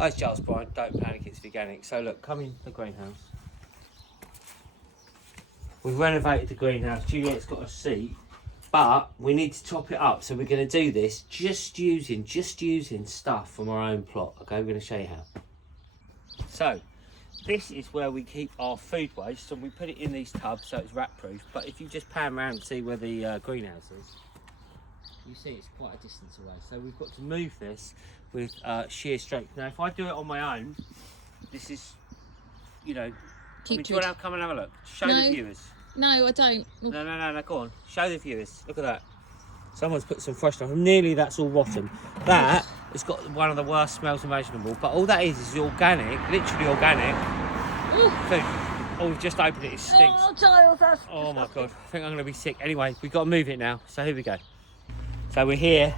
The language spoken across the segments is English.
Hi, it's Giles Bryant. Don't panic, it's veganic. So look, come in the greenhouse. We've renovated the greenhouse. Juliet's got a seat, but we need to top it up. So we're going to do this just using stuff from our own plot. Okay, we're going to show you how. So this is where we keep our food waste, and we put it in these tubs so it's rat proof. But if you just pan around and see where the greenhouse is, you see it's quite a distance away. So we've got to move this with sheer strength. Now, if I do it on my own, this is, you know, do you want to come and have a look? Show the viewers. No, I don't. No, go on. Show the viewers. Look at that. Someone's put some fresh stuff. Nearly that's all rotten. That has got one of the worst smells imaginable. But all that is organic, literally organic food. Oh, we've just opened it. It stinks. Oh, Giles, that's oh my God. I think I'm going to be sick. Anyway, we've got to move it now. So here we go. So we're here.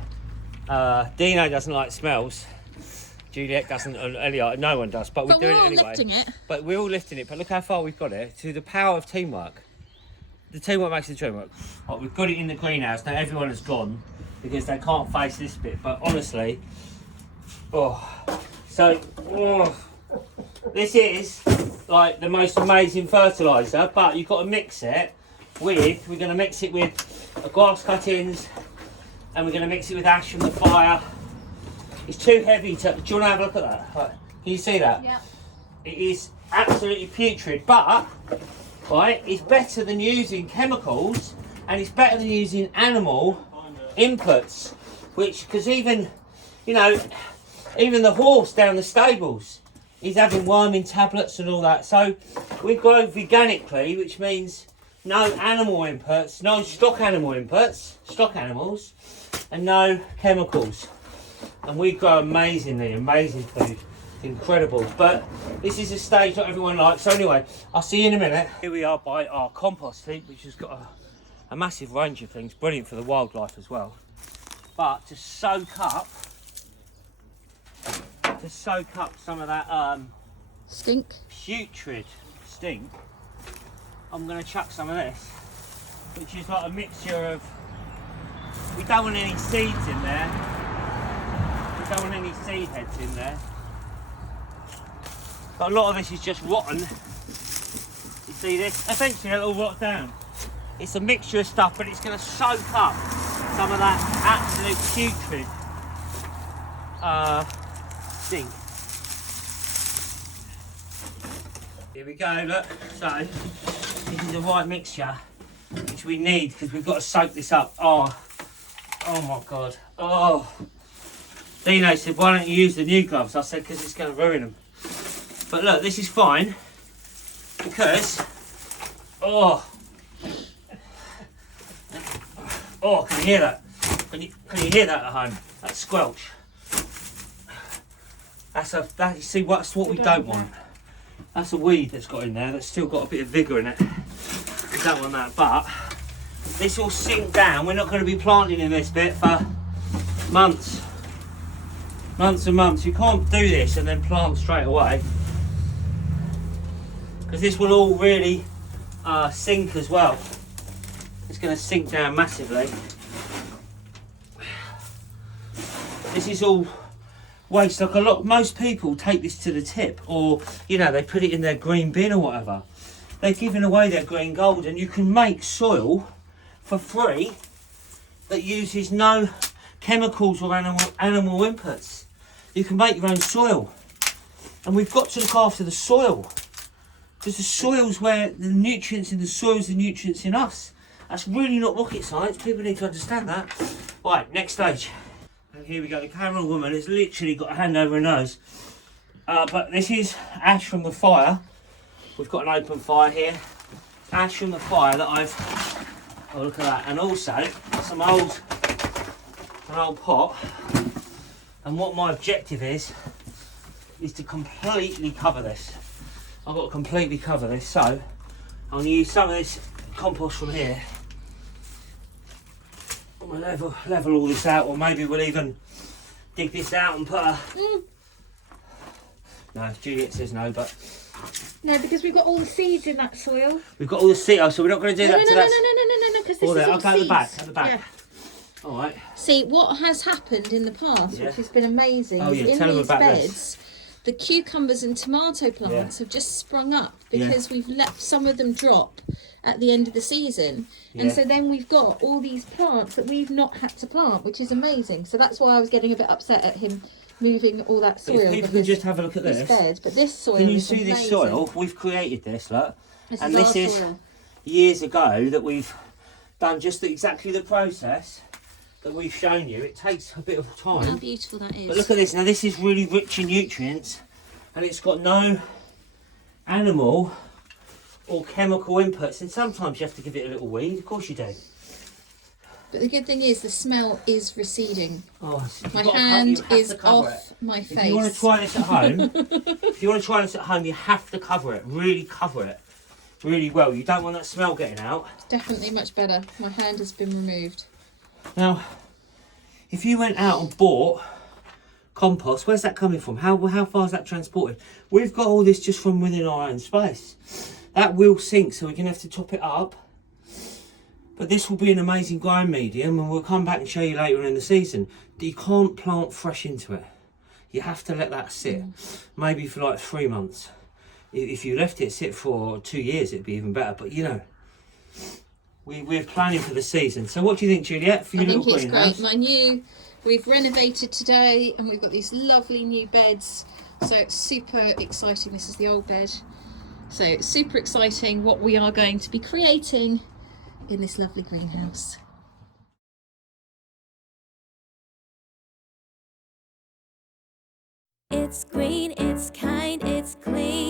Dino doesn't like smells. Juliet doesn't, Elliot, no one does, but we're doing it anyway. We're all lifting it. But we're all lifting it, but look how far we've got it. To the power of teamwork. The teamwork makes the dream work. Right, we've got it in the greenhouse. Now everyone has gone because they can't face this bit, but honestly, this is like the most amazing fertiliser, but you've got to mix it with, we're going to mix it with grass cuttings, and we're going to mix it with ash from the fire. It's too heavy to... Do you want to have a look at that? Right. Can you see that? Yeah. It is absolutely putrid, but right, it's better than using chemicals, and it's better than using animal inputs, which, because even, you know, even the horse down the stables is having worming tablets and all that. So we grow veganically, which means no animal inputs, no stock animal inputs, stock animals, and no chemicals. And we grow amazing food, incredible. But this is a stage not everyone likes. So anyway, I'll see you in a minute. Here we are by our compost heap, which has got a massive range of things, brilliant for the wildlife as well. But to soak up some of that stink, putrid stink, I'm going to chuck some of this, which is like a mixture of, we don't want any seeds in there, we don't want any seed heads in there, but a lot of this is just rotten. You see this? Eventually it'll rot down. It's a mixture of stuff, but it's going to soak up some of that absolute putrid stink. Here we go, look. So this is the right mixture, which we need because we've got to soak this up. Oh my God. Oh. Dino said, why don't you use the new gloves? I said, because it's going to ruin them. But look, this is fine because, can you hear that? Can you hear that at home? That squelch. You see, that's what we don't want. That's a weed that's got in there that's still got a bit of vigour in it. We don't want that, but this will sink down. We're not going to be planting in this bit for months and months. You can't do this and then plant straight away, because this will all really sink as well. It's going to sink down massively. This is all waste. Like most people take this to the tip, or you know, they put it in their green bin or whatever. They're giving away their green gold, and you can make soil for free that uses no chemicals or animal inputs. You can make your own soil, and we've got to look after the soil, because the soil's where the nutrients in the soil is the nutrients in us. That's really not rocket science. People need to understand that. Right, next stage. And here we go. The camera woman has literally got a hand over her nose. But this is ash from the fire. We've got an open fire here. Ash from the fire that I've... Oh, look at that. And also an old pot. And what my objective is to completely cover this. I've got to completely cover this. So I'm going to use some of this compost from here. We'll level all this out, or maybe we'll even dig this out and put a... No, Juliet says no, but... No, because we've got all the seeds in that soil. We've got all the seeds, so we're not going to do that to that. No, because this is all seeds. At the back. Yeah. All right. See, what has happened in the past, which has been amazing, in these beds, the cucumbers and tomato plants have just sprung up because we've let some of them drop at the end of the season. And so then we've got all these plants that we've not had to plant, which is amazing. So that's why I was getting a bit upset at him moving all that soil. If people can just have a look at this. Bed, but this soil Can you is see amazing. this soil? We've created this, look. And this is soil. Years ago that we've done just exactly the process that we've shown you. It takes a bit of time. How beautiful that is. But look at this. Now this is really rich in nutrients and it's got no animal or chemical inputs, and sometimes you have to give it a little weed. Of course you do. But the good thing is the smell is receding. Oh, so my hand is off my face. If you want to try this at home, you have to cover it. Really cover it really well. You don't want that smell getting out. Definitely much better. My hand has been removed. Now, if you went out and bought compost, where's that coming from? How far is that transported? We've got all this just from within our own space. That will sink, so we're going to have to top it up. But this will be an amazing growing medium, and we'll come back and show you later in the season. You can't plant fresh into it. You have to let that sit, maybe for like 3 months. If you left it sit for 2 years, it'd be even better. But you know, we're planning for the season. So what do you think, Juliet, for your little greenhouse? I think it's great. We've renovated today, and we've got these lovely new beds. So it's super exciting. This is the old bed. So it's super exciting what we are going to be creating in this lovely greenhouse. It's green, it's kind, it's clean.